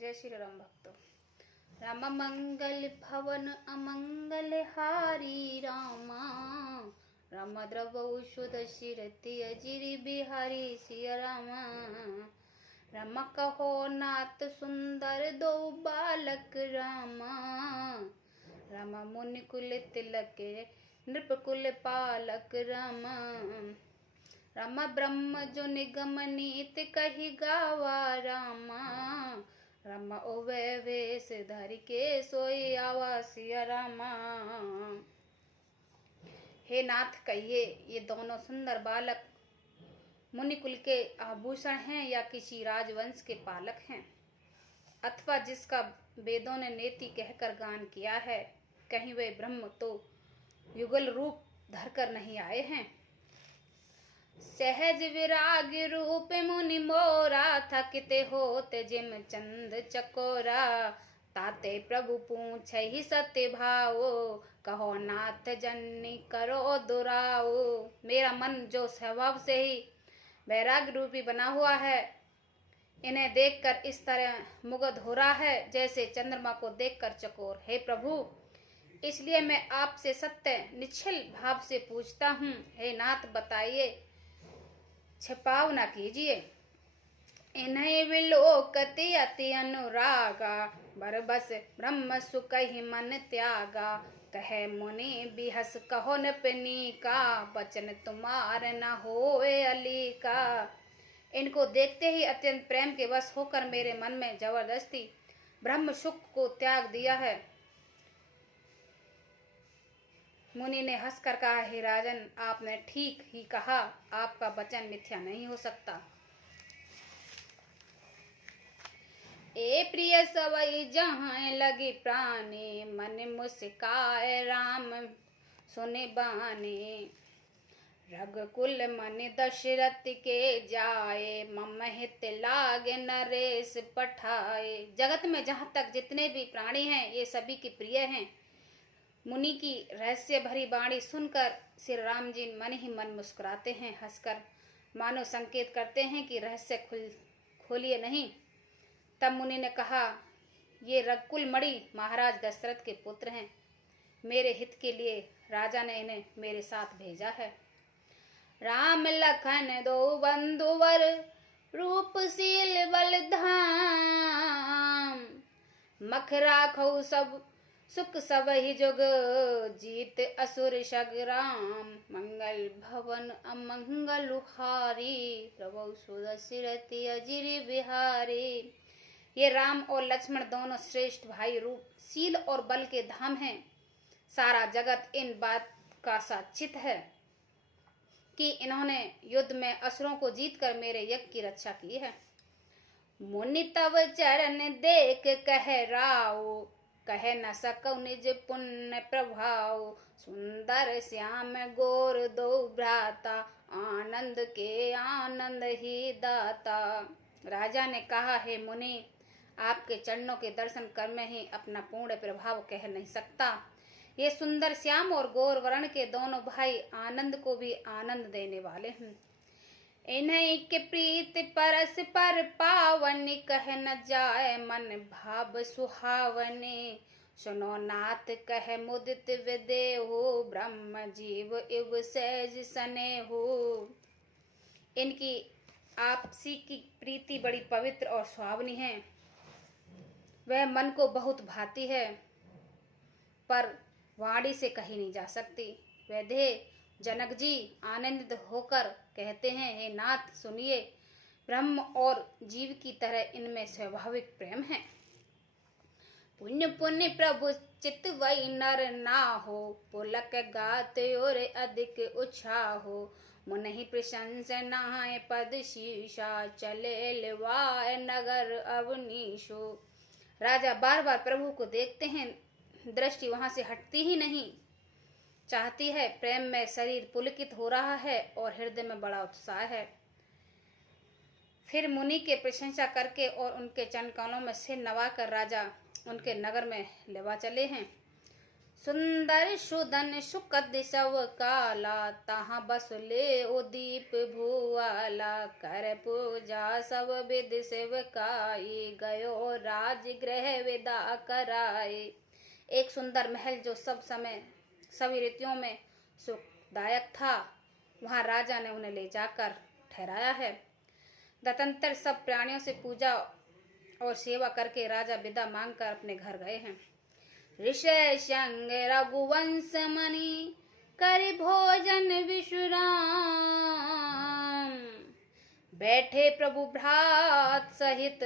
जय श्री राम भक्तों। राम मंगल भवन अमंगल हारी रामा, राम द्रवौ शुद्ध शिरति अजिरि बिहारी सिया रामा। राम कहो नाथ सुंदर दो बालक रामा, राम मुनि कुल तिलक नृप कुल पालक रामा। राम ब्रह्म जो निगम नीत कही गावा रामा, राम ओवे वेश धरि के सोई आवा सिया रामा। हे नाथ कहिए, ये दोनों सुंदर बालक मुनि कुल के आभूषण हैं या किसी राजवंश के पालक हैं, अथवा जिसका वेदों ने नेति कहकर गान किया है, कहीं वे ब्रह्म तो युगल रूप धरकर नहीं आए हैं। सहज विराग रूप मुनि मोरा, थकते होते जिम चंद चकोरा। ताते प्रभु पूछे ही सत्य भावो, कहो नाथ जननी करो दुराओ। मेरा मन जो स्वभाव से ही वैराग रूपी बना हुआ है, इन्हें देखकर इस तरह मुग्ध हो रहा है जैसे चंद्रमा को देखकर चकोर। हे प्रभु, इसलिए मैं आपसे सत्य निश्चल भाव से पूछता हूँ। हे नाथ बताइए, छिपाव न कीजिए। इन्हें विलोकति अति अनुरागा, बरबस ब्रह्म सुख ही मन त्यागा। कहे मुनि बिहस कहो नपनी का, बचन तुम्हार न होए अली का। इनको देखते ही अत्यंत प्रेम के वश होकर मेरे मन में जबरदस्ती ब्रह्म सुख को त्याग दिया है। मुनि ने हंसकर कहा, हे राजन, आपने ठीक ही कहा, आपका वचन मिथ्या नहीं हो सकता। ए प्रिय सवई जहाँ लगी प्राणी, मन मुस्काए राम सुने बानी। रघुकुल मन दशरथ के जाए, मम हित लागे नरेश पठाए। जगत में जहाँ तक जितने भी प्राणी हैं, ये सभी की प्रिय हैं। मुनि की रहस्य भरी वाणी सुनकर श्री राम जी मन ही मन मुस्कुराते हैं, हंसकर मानो संकेत करते हैं कि रहस्य खोलिए नहीं। तब मुनि ने कहा, ये रघुकुल मणि महाराज दशरथ के पुत्र हैं। मेरे हित के लिए राजा ने इन्हें मेरे साथ भेजा है। राम लखन दो बंधुवर, रूपशील बलधाम। मख राखौ सब सुख सब ही जुग, जीत असुर सगराम। मंगल भवन अमंगल हारी, प्रभु सुदशिरति अजिरि बिहारी। ये राम और लक्ष्मण दोनों श्रेष्ठ भाई रूप, शील और बल के धाम हैं। सारा जगत इन बात का साक्षित है कि इन्होंने युद्ध में असुरों को जीतकर मेरे यज्ञ की रक्षा की है। मुनि तव चरण देख कह राव, कह न सकौ निज पुण्य प्रभाव। सुंदर श्याम गोर दो भ्राता, आनंद के आनंद ही दाता। राजा ने कहा, हे मुनि, आपके चरणों के दर्शन कर में ही अपना पूर्ण प्रभाव कह नहीं सकता। ये सुंदर श्याम और गौर वर्ण के दोनों भाई आनंद को भी आनंद देने वाले हैं। इन्हीं के प्रीत परस पर पावनी, कह न जाए मन भाव सुहावने। सुनो नाथ कह मुदित विदेहु, ब्रह्म जीव इव सहज स्नेहु। इनकी आपसी की प्रीति बड़ी पवित्र और सुहावनी है। वह मन को बहुत भाती है, पर वाणी से कही नहीं जा सकती। वैधे जनक जी आनंदित होकर कहते हैं, हे नाथ सुनिए, ब्रह्म और जीव की तरह इनमें स्वाभाविक प्रेम है। पुण्य पुण्य प्रभु चित वही नर ना हो, पुलक गात और अधिक उत्साह हो। मुन ही प्रशंसनाए पद शीशा, चले लिवाए नगर अवनीशो। राजा बार बार प्रभु को देखते हैं, दृष्टि वहां से हटती ही नहीं चाहती है। प्रेम में शरीर पुलकित हो रहा है और हृदय में बड़ा उत्साह है। फिर मुनि के प्रशंसा करके और उनके चरण कमलों में सिर नवाकर राजा उनके नगर में लेवा चले हैं। सुंदर सुदन सुकद सब काला, तहाँ बस ले ओ दीप भुआला। कर पूजा सब विधि सेवकाई, गयो राजगृह विदा कराए। एक सुंदर महल जो सब समय सभी ऋतुओं में सुखदायक था, वहां राजा ने उन्हें ले जाकर ठहराया है। दत्तांतर सब प्राणियों से पूजा और सेवा करके राजा विदा मांगकर अपने घर गए हैं। ऋषय संग रघुवंश मणि कर भोजन विश्राम, बैठे प्रभु भ्रात सहित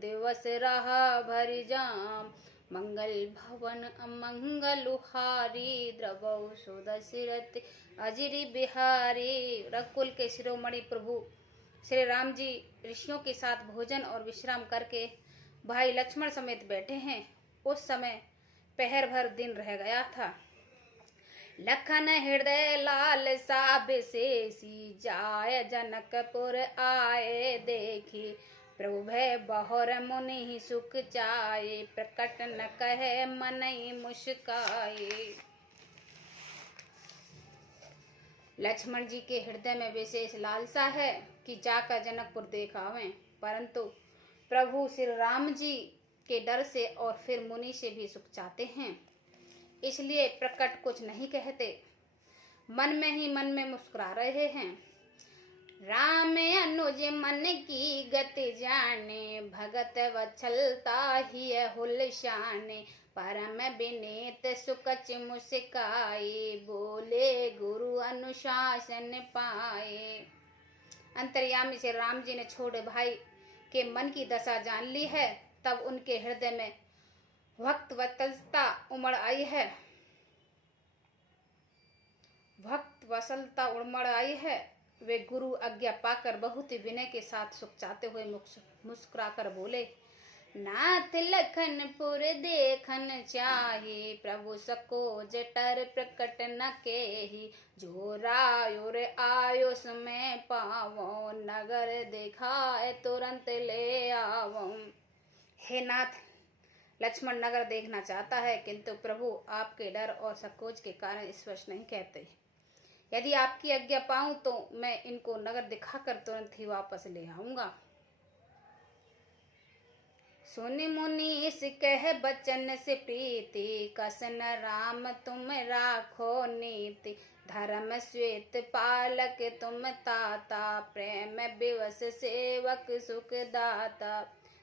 दिवस रहा भरि जाम। मंगल भवन अमंगल हारी, द्रवौ सुदशरथ अजिरि बिहारी। रघुकुल के शिरोमणि प्रभु श्री राम जी ऋषियों के साथ भोजन और विश्राम करके भाई लक्ष्मण समेत बैठे हैं। उस समय पहर भर दिन रह गया था। लखन हृदय लाल सा विशेषी, जाय जनकपुर आए देखी। प्रभु भय बहुर मुनि सुख चाये, प्रकट न कहे मनई मुस्काए। लक्ष्मण जी के हृदय में विशेष लालसा है कि जाकर जनकपुर देख आवें, परंतु प्रभु श्री राम जी के डर से और फिर मुनि से भी सुख चाहते हैं, इसलिए प्रकट कुछ नहीं कहते, मन में ही मन में मुस्कुरा रहे हैं। राम अनुज मन की गति जाने, भगत वत्सलता ही हुलशाने। परम विनीत सुकच मुस्काए, बोले गुरु अनुशासन पाए। अंतर्यामी से राम जी ने छोटे भाई के मन की दशा जान ली है, तब उनके हृदय में भक्त वत्सलता उमड़ आई है। वे गुरु आज्ञा पाकर बहुत ही विनय के साथ सुख चाहते हुए मुस्कुराकर बोले, नाथ लखनपुर देखन चाहे, प्रभु सको जटर प्रकट न केहि। जो रायुर आयो समय पावो, नगर दिखाए तुरंत ले आवो। हे नाथ, लक्ष्मण नगर देखना चाहता है, किंतु प्रभु आपके डर और संकोच के कारण स्पष्ट नहीं कहते। यदि आपकी आज्ञा पाऊं तो मैं इनको नगर दिखाकर तुरंत ही वापस ले आऊंगा। सुनि मुनि इस कह बचन से प्रीति, कसन राम तुम राखो नीति। धर्म श्वेत पालक तुम ताता, प्रेम विवश सेवक सुख दाता।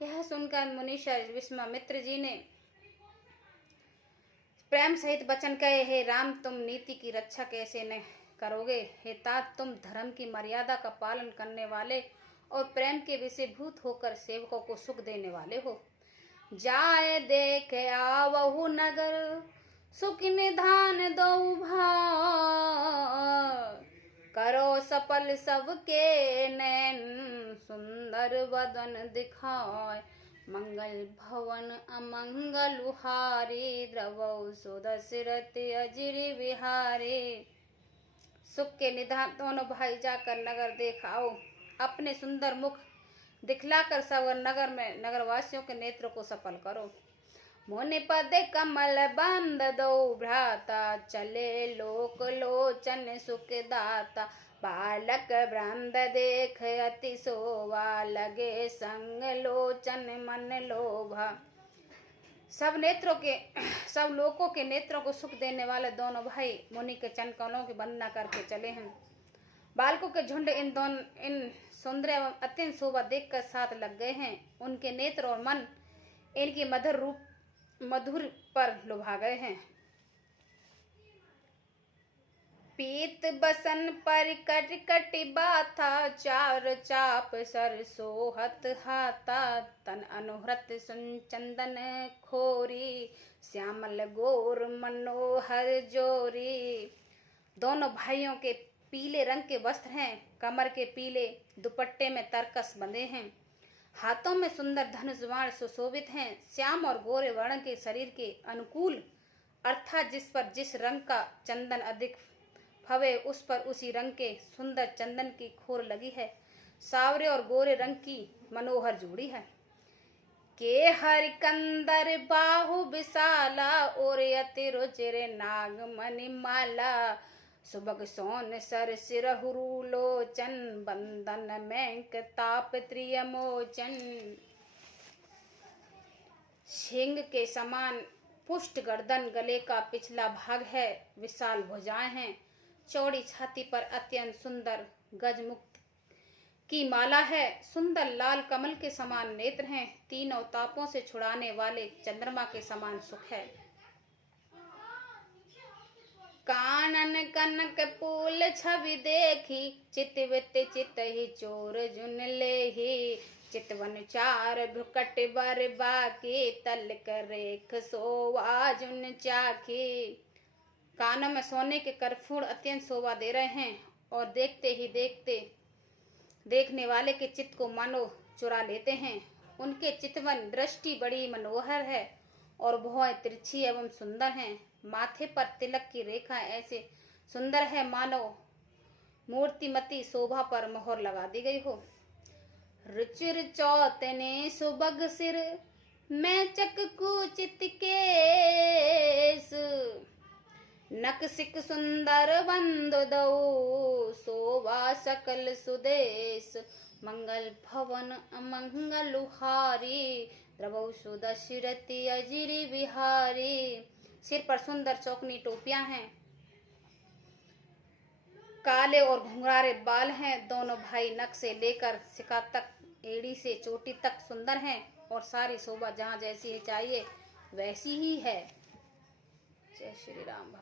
यह सुनकर मुनीश्वर विश्वामित्र जी ने प्रेम सहित वचन कहे, हे राम, तुम नीति की रक्षा कैसे न करोगे। हे तात, तुम धर्म की मर्यादा का पालन करने वाले और प्रेम के विषयभूत होकर सेवकों को सुख देने वाले हो। जाए देख आवहु नगर, सुख निधान दो भाई। करो सफल सबके नैन, सुंदर वदन दिखाए। मंगल भवन अमंगल हारी, द्रवौ सुदशरथ अजिरि बिहारी। सुख के निधान दोनों भाई जाकर नगर देख आओ। अपने सुंदर मुख दिखलाकर सब नगर में नगरवासियों के नेत्रों को सफल करो। मुनि पद कमल बंद दो भ्राता, चले लोक लोचन सुख दाता। बालक वृंद देख अति शोभा, लगे संग लोचन मन लोभा। सब लोकों के नेत्रों को सुख देने वाले दोनों भाई मुनि के चरण कमलों की वंदना करके चले हैं। बालकों के झुंड इन सुंदर एवं अत्यंत शोभा देखकर साथ लग गए हैं। उनके नेत्र और मन इनकी मधुर पर लुभा गए हैं। पीत बसन पर कट कटि बाथा, चार चाप सर सोहत हाथा। तन अनुहृत चंदन खोरी, श्यामल गोर मनोहर जोरी। दोनों भाइयों के पीले रंग के वस्त्र हैं, कमर के पीले दुपट्टे में तरकस बंधे हैं, हाथों में सुंदर धनुष बाण सुशोभित हैं। श्याम और गोरे वर्ण के शरीर के अनुकूल, अर्थात जिस पर जिस रंग का चंदन अधिक फवे उस पर उसी रंग के सुंदर चंदन की खोर लगी है। सावरे और गोरे रंग की मनोहर जोड़ी है। के हरि कंदर बाहु विशाला, और अति रुचिर नाग मणि माला। सुबक सोन सर सिरहुरु लोचन, बंदन में ताप त्रियमोचन। झींग के समान पुष्ट गर्दन, गले का पिछला भाग है, विशाल भुजाएं हैं, चौड़ी छाती पर अत्यंत सुंदर गजमुक्त की माला है, सुंदर लाल कमल के समान नेत्र हैं, तीनों तापों से छुड़ाने वाले चंद्रमा के समान सुख है। कानन कनक फूल छवि देखी, चितवित चित ही चोर जुन लेहि, चितवन चार भ्रुकट बर बाकी, तल करेख सोवा जुन चाखी। कानों में सोने के करफूड़ अत्यंत शोभा दे रहे हैं और देखते ही देखते देखने वाले के चित्त को मानो चुरा लेते हैं। उनके चितवन दृष्टि बड़ी मनोहर है और भौहें तिरछी एवं सुंदर हैं। माथे पर तिलक की रेखा ऐसे सुंदर है मानो मूर्तिमती शोभा पर मोहर लगा दी गई हो। रुचिर चौतने सुबग सिर, मैं चककू चित केस, नकसिक सुंदर बंदु दऊ, शोभा सकल सुदेश, मंगल भवन अमंगलुहारी, द्रवौ सुदशरथि अजिरि बिहारी। सिर पर सुंदर चौकनी टोपियां हैं, काले और घुंघराले बाल हैं। दोनों भाई नक से लेकर सिका तक, एड़ी से चोटी तक सुंदर हैं और सारी शोभा जहाँ जैसी चाहिए वैसी ही है। जय श्री राम।